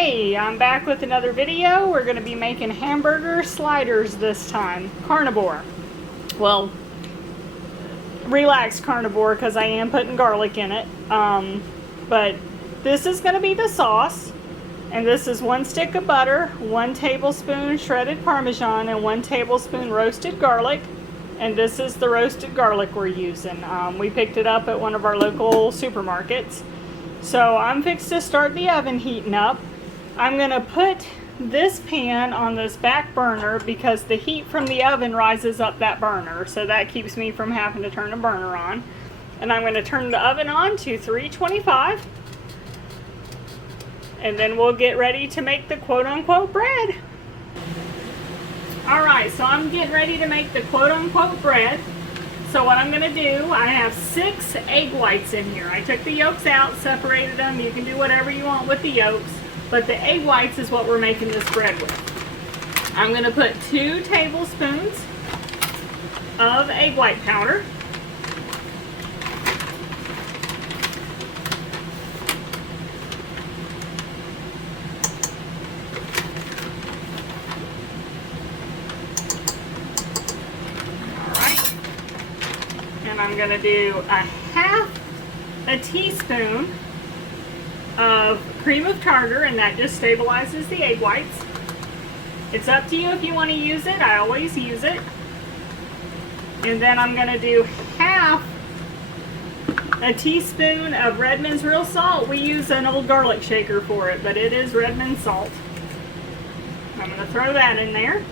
Hey, I'm back with another video. We're going to be making hamburger sliders this time. Carnivore. Well, relaxed carnivore because I am putting garlic in it. But this is going to be the sauce. And this is 1 stick of butter, 1 tablespoon shredded Parmesan, and 1 tablespoon roasted garlic. And this is the roasted garlic we're using. We picked it up at one of our local supermarkets. So I'm fixed to start the oven heating up. I'm going to put this pan on this back burner because the heat from the oven rises up that burner. So that keeps me from having to turn the burner on. And I'm going to turn the oven on to 325. And then we'll get ready to make the quote-unquote bread. Alright, so I'm getting ready to make the quote-unquote bread. So what I'm going to do, I have 6 egg whites in here. I took the yolks out, separated them. You can do whatever you want with the yolks. But the egg whites is what we're making this bread with. I'm going to put 2 tablespoons of egg white powder. And I'm going to do a 1/2 teaspoon of cream of tartar, and that just stabilizes the egg whites. It's up to you if you want to use it. I always use it. And then I'm going to do 1/2 teaspoon of Redmond's real salt. We use an old garlic shaker for it, but it is Redmond salt. I'm going to throw that in there.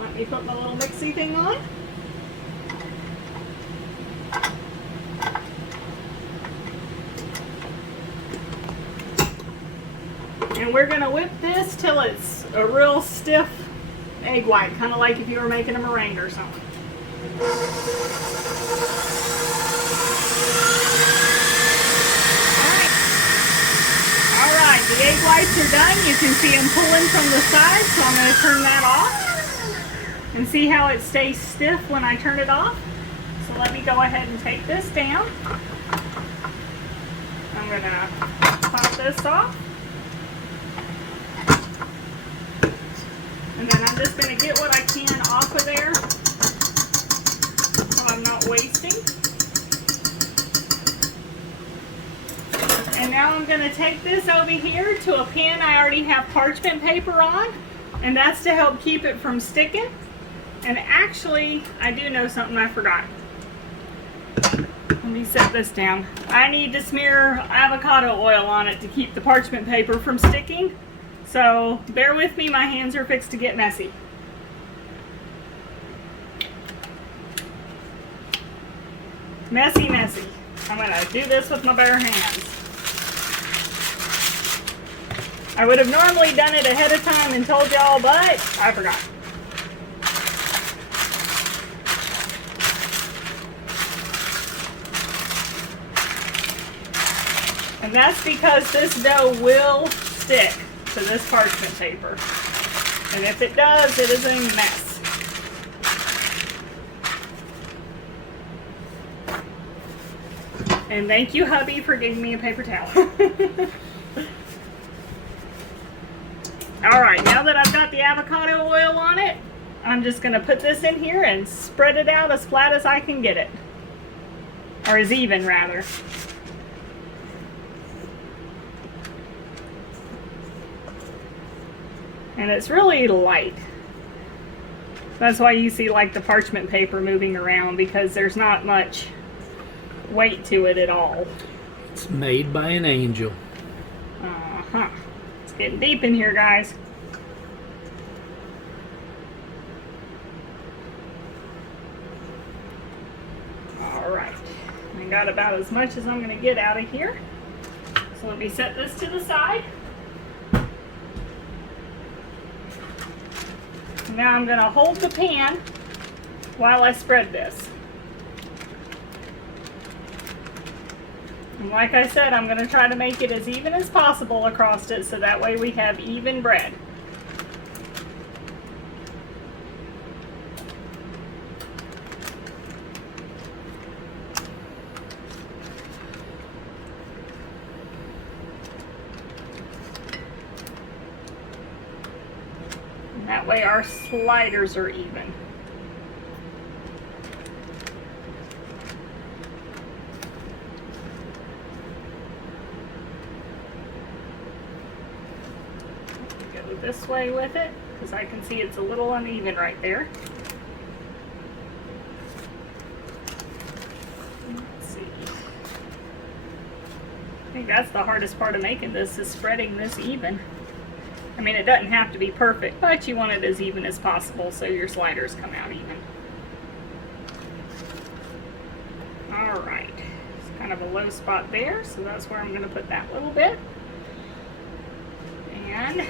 Let me put my little mixy thing on. And we're going to whip this till it's a real stiff egg white, kind of like if you were making a meringue or something. Alright, the egg whites are done. You can see them pulling from the side, so I'm going to turn that off. And see how it stays stiff when I turn it off? So let me go ahead and take this down. I'm going to pop this off. And then I'm just going to get what I can off of there so I'm not wasting. And now I'm going to take this over here to a pan I already have parchment paper on. And that's to help keep it from sticking. And actually, I do know something I forgot. Let me set this down. I need to smear avocado oil on it to keep the parchment paper from sticking. So bear with me, my hands are fixed to get messy. Messy, messy. I'm going to do this with my bare hands. I would have normally done it ahead of time and told y'all, but I forgot. And that's because this dough will stick to this parchment paper. And if it does, it is a mess. And thank you, hubby, for giving me a paper towel. Alright, now that I've got the avocado oil on it, I'm just going to put this in here and spread it out as flat as I can get it. Or as even, rather. And it's really light. That's why you see like the parchment paper moving around, because there's not much weight to it at all. It's made by an angel. Uh-huh. It's getting deep in here, guys. Alright. I got about as much as I'm going to get out of here. So let me set this to the side. Now I'm going to hold the pan while I spread this. And like I said, I'm going to try to make it as even as possible across it so that way we have even bread. And that way our sliders are even. Go this way with it, because I can see it's a little uneven right there. Let's see. I think that's the hardest part of making this, is spreading this even. I mean, it doesn't have to be perfect, but you want it as even as possible so your sliders come out even. Alright, it's kind of a low spot there, so that's where I'm going to put that little bit. And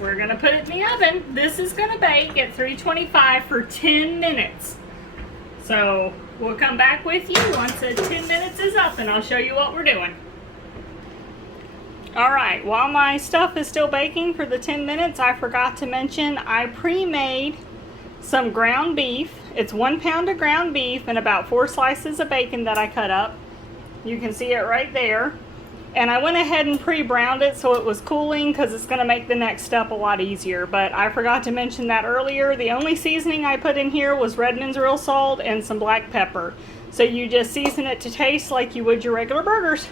we're going to put it in the oven. This is going to bake at 325 for 10 minutes. So we'll come back with you once the 10 minutes is up and I'll show you what we're doing. Alright, while my stuff is still baking for the 10 minutes, I forgot to mention I pre-made some ground beef. It's 1 pound of ground beef and about 4 slices of bacon that I cut up. You can see it right there. And I went ahead and pre-browned it so it was cooling, because it's going to make the next step a lot easier. But I forgot to mention that earlier. The only seasoning I put in here was Redmond's real salt and some black pepper. So you just season it to taste like you would your regular burgers.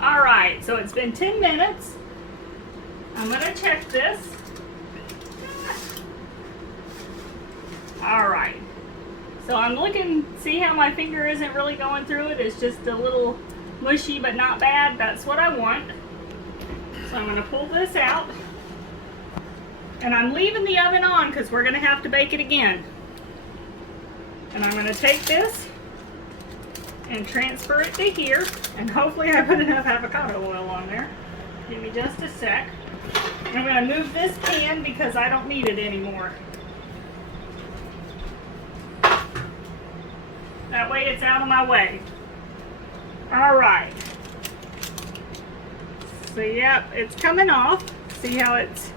Alright, so it's been 10 minutes. I'm going to check this. Alright. So I'm looking, see how my finger isn't really going through it? It's just a little mushy but not bad. That's what I want. So I'm going to pull this out. And I'm leaving the oven on because we're going to have to bake it again. And I'm going to take this and transfer it to here. And hopefully I put enough avocado oil on there. Give me just a sec. I'm going to move this pan because I don't need it anymore. That way it's out of my way. Alright. So yep, it's coming off. See how it's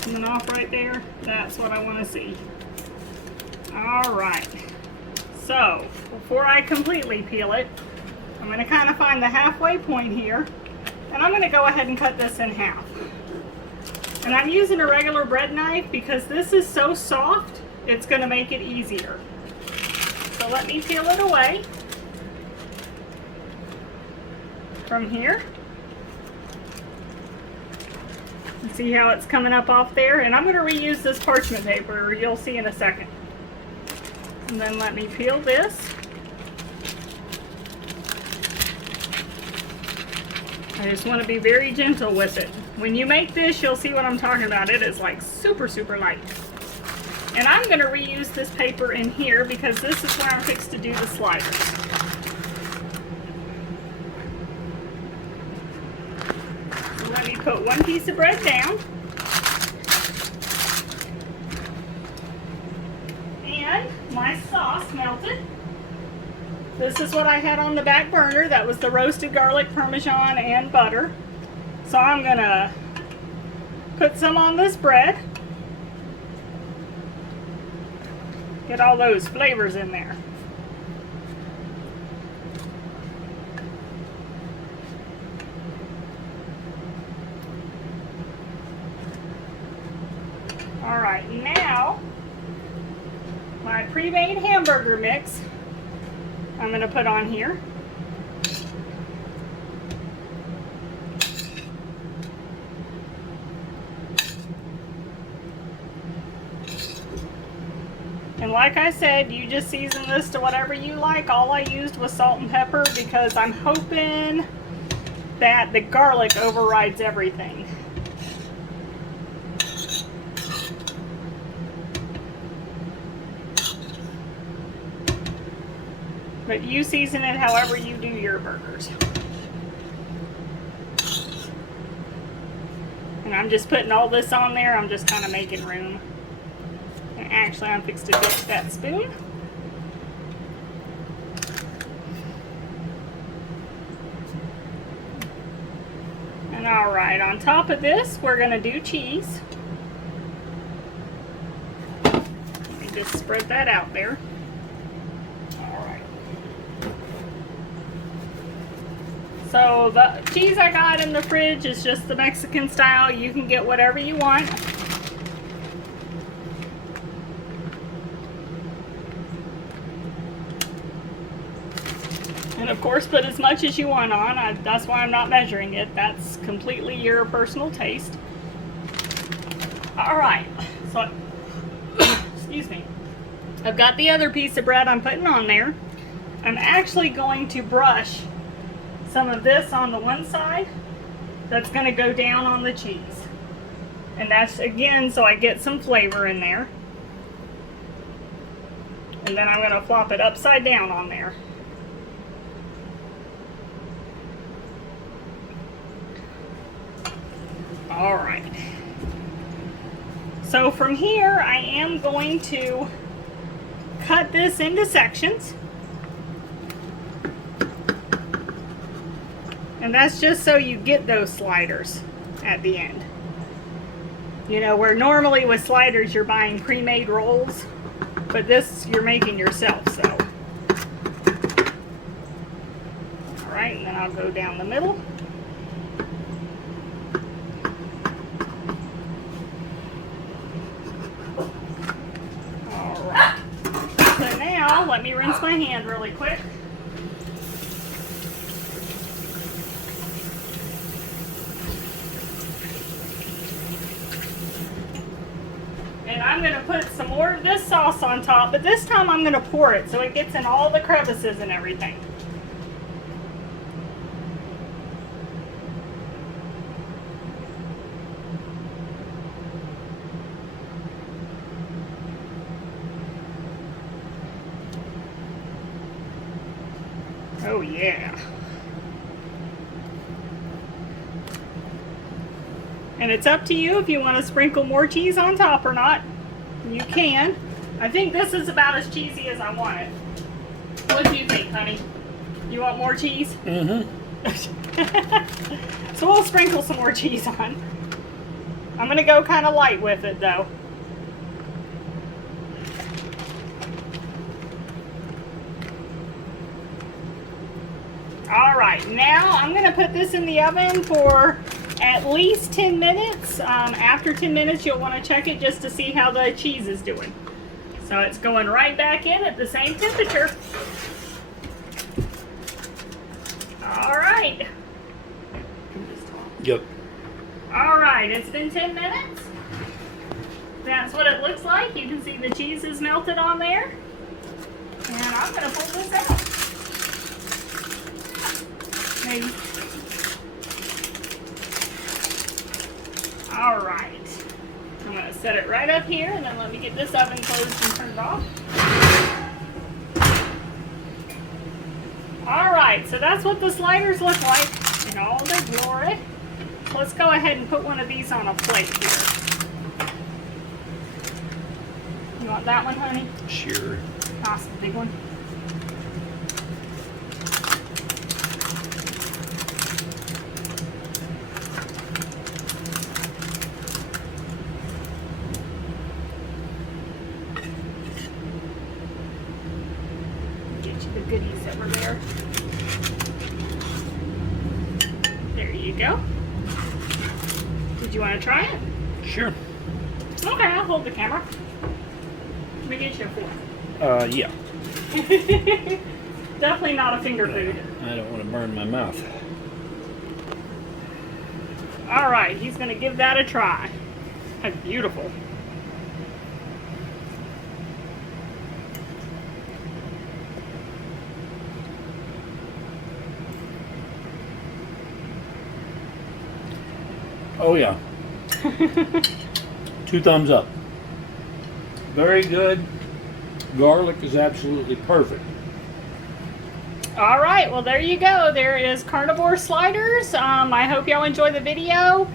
coming off right there? That's what I want to see. Alright. So, before I completely peel it, I'm going to kind of find the halfway point here. And I'm going to go ahead and cut this in half. And I'm using a regular bread knife because this is so soft, it's going to make it easier. So let me peel it away from here. See how it's coming up off there? And I'm going to reuse this parchment paper, you'll see in a second. And then let me peel this. I just want to be very gentle with it. When you make this, you'll see what I'm talking about. It is like super, super light. And I'm going to reuse this paper in here because this is where I'm fixed to do the sliders. So let me put one piece of bread down. And my sauce melted. This is what I had on the back burner. That was the roasted garlic, Parmesan, and butter. So I'm going to put some on this bread. Get all those flavors in there. Alright, now my pre-made hamburger mix I'm going to put on here. And like I said, you just season this to whatever you like. All I used was salt and pepper because I'm hoping that the garlic overrides everything. But you season it however you do your burgers. And I'm just putting all this on there. I'm just kind of making room. And actually, I'm fixed to dip that spoon. And alright, on top of this, we're going to do cheese. Let me just spread that out there. So the cheese I got in the fridge is just the Mexican style. You can get whatever you want. And of course, put as much as you want on. That's why I'm not measuring it. That's completely your personal taste. All right, so excuse me. I've got the other piece of bread I'm putting on there. I'm actually going to brush some of this on the one side. That's going to go down on the cheese. And that's, again, so I get some flavor in there. And then I'm going to flop it upside down on there. All right. So from here, I am going to cut this into sections. And that's just so you get those sliders at the end. You know, where normally with sliders you're buying pre-made rolls, but this you're making yourself, so. All right, and then I'll go down the middle. All right. So now, let me rinse my hand really quick. And I'm going to put some more of this sauce on top, but this time I'm going to pour it so it gets in all the crevices and everything. Oh yeah. And it's up to you if you want to sprinkle more cheese on top or not. You can. I think this is about as cheesy as I want it. What do you think, honey? You want more cheese? Mm-hmm. So we'll sprinkle some more cheese on. I'm going to go kind of light with it, though. All right, now I'm going to put this in the oven for at least 10 minutes. After 10 minutes, you'll want to check it just to see how the cheese is doing. So it's going right back in at the same temperature. All right. Yep. All right, it's been 10 minutes. That's what it looks like. You can see the cheese is melted on there. And I'm going to pull this out. Maybe. All right. I'm going to set it right up here, and then let me get this oven closed and turned off. All right, so that's what the sliders look like in all their glory. So let's go ahead and put one of these on a plate here. You want that one, honey? Sure. Nice, the big one. Goodies that were there. There you go. Did you want to try it? Sure. Okay, I'll hold the camera. Let me get you a fork. Yeah. Definitely not a finger food. I don't want to burn my mouth. All right, he's going to give that a try. That's beautiful. Oh yeah. 2 thumbs up. Very good. Garlic is absolutely perfect. All right, well there you go. There is carnivore sliders. I hope y'all enjoy the video.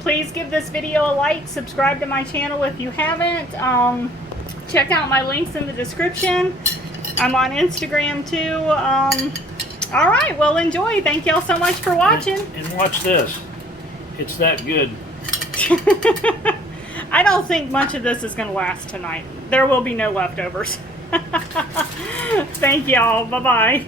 Please give this video a like, subscribe to my channel if you haven't. Check out my links in the description. I'm on Instagram too. All right, well enjoy. Thank y'all so much for watching. And watch this. It's that good. I don't think much of this is going to last tonight. There will be no leftovers. Thank y'all. Bye-bye.